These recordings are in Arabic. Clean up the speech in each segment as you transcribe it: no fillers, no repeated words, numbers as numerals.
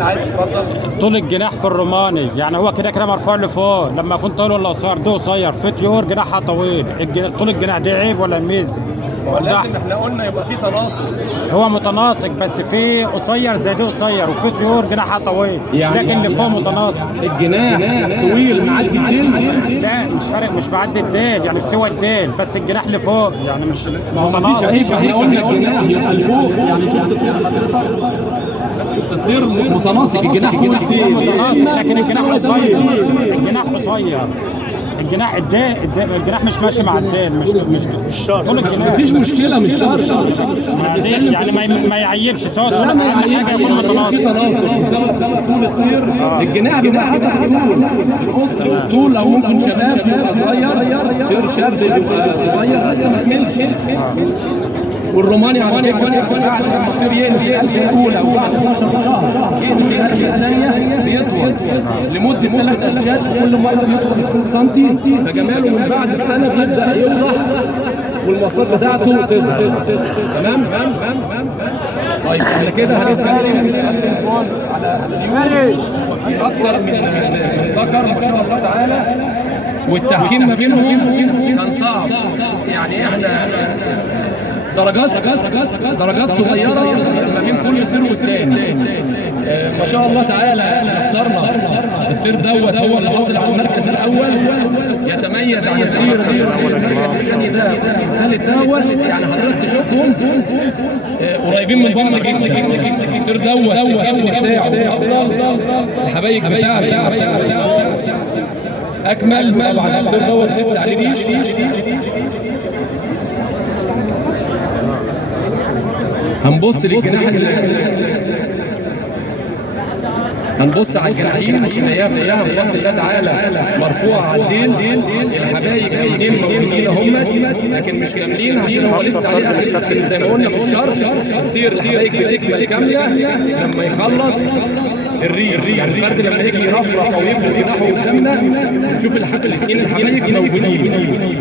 عايز اتفضل. طول الجناح في الروماني، يعني هو كده كده مرفوع لفوق، لما يكون طويل ولا قصير؟ ده قصير، في طيور جناحها طويل. طول الجناح ده عيب ولا ميزه؟ ولازم احنا قلنا يبقى في تناسق. هو متناسق، بس في قصير زي ده قصير، وفي طيور جناحها طويل، لكن اللي فوق متناسق. الجناح طويل معدي الديل؟ لا مش فارق، مش بعدي الديل، يعني سوى الديل، بس الجناح اللي فوق يعني مش مفيش عيب. احنا قلنا الجناح يبقى لفوق، يعني شفت الطير حضرتك؟ شوف الطير متناسق، الجناح فوق الديل متناسق، لكن الجناح قصير. الجناح قصير، الجناح الجناح مش ماشي مع الديل، مش شرط. مفيش مشكله، مش شرط يعني ما يعيبش سواء طول ما يعيبش، يكون متناسق. في تناسق بسبب طول الطير. الجناح بيبقى حسب الطول، القصر والطول، او ممكن شباب بيبقى صغير، طير شاب بيبقى صغير لسه ما كملش. والروماني على فكره بعد لما الطير يقلش القلشه الاولى وبعد 12 شهر يقلش القلشه الثانيه بيطول لمده 3 قلشات، وكل مره بيطول 2 سم، فجماله من بعد السنه بيبدا يوضح والمواصفات بتاعته تظهر. تمام. طيب احنا كده هنتكلم على الطيور، وفي اكتر من ذكر ما شاء الله تعالى، والتحكيم ما بينهم كان صعب. يعني احنا درجات صغيره ما بين كل طير والتاني. ما شاء الله تعالى اخترنا الطير دوت هو اللي حاصل على المركز الاول، يتميز عن الطير المركز الثاني ده والثالث دوت. يعني حضرتك تشوفهم قريبين من بعض جدا. الطير دوت الجفن بتاعه افضل، الحبايك بتاعته اكمل. طبعا الطير دوت لسه عليه ريش. هنبص للجناح هنبص على الجناحين، هي كلها بفضل الله تعالى مرفوعه على الديل. الحبايب الاثنين موجودين هم، لكن مش كاملين عشان هو لسه عليه اخر سكن زي ما قلنا في الشرح. الطير الحبايب بتكمل كامله لما يخلص الريش. يعني الفرد لما يجي يرفرف او يفرد جناحه قدامنا نشوف الاثنين الحبايب موجودين.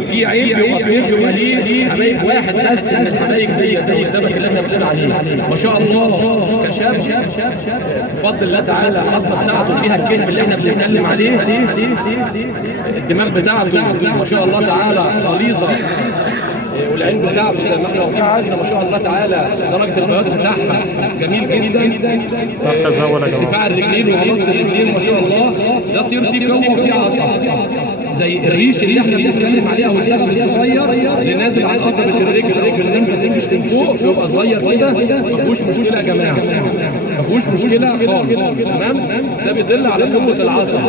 في عيب بيبقى الطير بيبقى ليه حبايب واحد بس من الحبايب ديت، ده قدامك اللي احنا بنقول عليه. ما شاء الله كشاب بفضل الله تعالى العظمه بتاعته فيها الكلب اللي احنا بنتكلم عليه. الدماغ بتاعته ما شاء الله تعالى غليظه، والعين بتاعته زي ما احنا واقفين ما شاء الله تعالى درجه البياض بتاعها جميل جدا. ارتفاع الرجلين ومناصة الرجلين ما شاء الله. ده طير فيه قوه وفيه عصب، زي الريش اللي احنا بنتكلم عليه او الثغر الصغير اللي نازل عن قصبه الرجل او الرجلين بتنبش من فوق، بيبقى صغير كده. ما فيهوش مشكله يا جماعه، ما فيهوش مشكله خالص. تمام. ده بيدل على قوه العصب،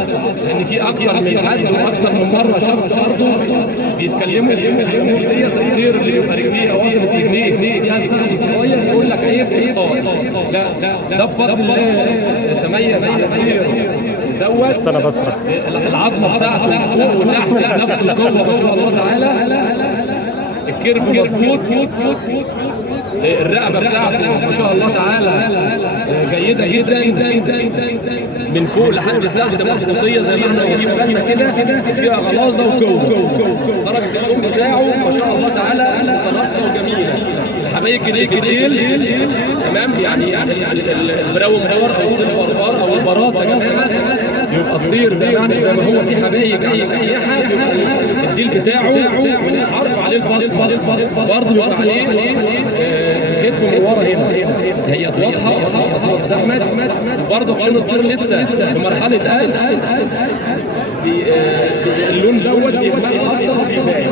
لان في اكتر من حد واكتر من مره شخص برضه بيتكلموا ديت الطير اللي بيبقى رجليه او قصبه رجليه فيها الثغر الصغير يقول لك عيب اقصاص. لا ده بفضل الله تميز على الطير دوت. بس انا بسرح العظمه بتاعته فوق وتحت نفس القوه ما شاء الله تعالى. الكيرف مظبوط، الرقبه بتاعته ما شاء الله تعالى جيده جدا من فوق لحد تحت، مخطوطيه زي ما احنا واخدين بالنا كده، فيها غلاظه وقوه. درجه القوه بتاعه ما شاء الله تعالى متناسقه وجميله. الحبايك اللي في الديل تمام، يعني البراون بار او السيلفر بار او البارات يا جماعه، يبقى الطير زي ما هو في حبايك على الاجنحه، يبقى الديل بتاعه من الحرف عليه البصمه، برضه يبقى عليه ختم من ورا هنا. هي واضحه يا استاذ احمد. برضه عشان الطير لسه في مرحله قلب، اللون دوت بيغمق اكتر وبيبان.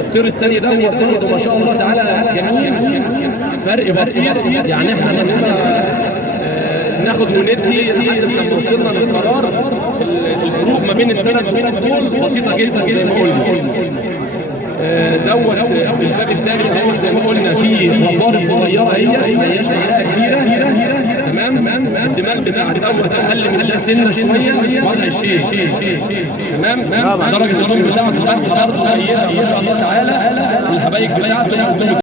الطير الثاني دوت برضه ما شاء الله تعالى جميل، فرق بسيط. يعني احنا لما ناخد وندي لحد لما وصلنا للقرار، الفروق ما بين الثلاث دول بسيطه جدا زي ما قلنا. دوت الباب الثاني اهو زي ما قلنا فيه رفارق صغيره، هي ما هياش معلقه كبيره. تمام. الدماغ بتاع دوت اقل من ده سنه شويه وضع الشيش. تمام. درجه اللون بتاعته فاتحه برضه جيده ما شاء الله تعالى. الحبايك بتاعته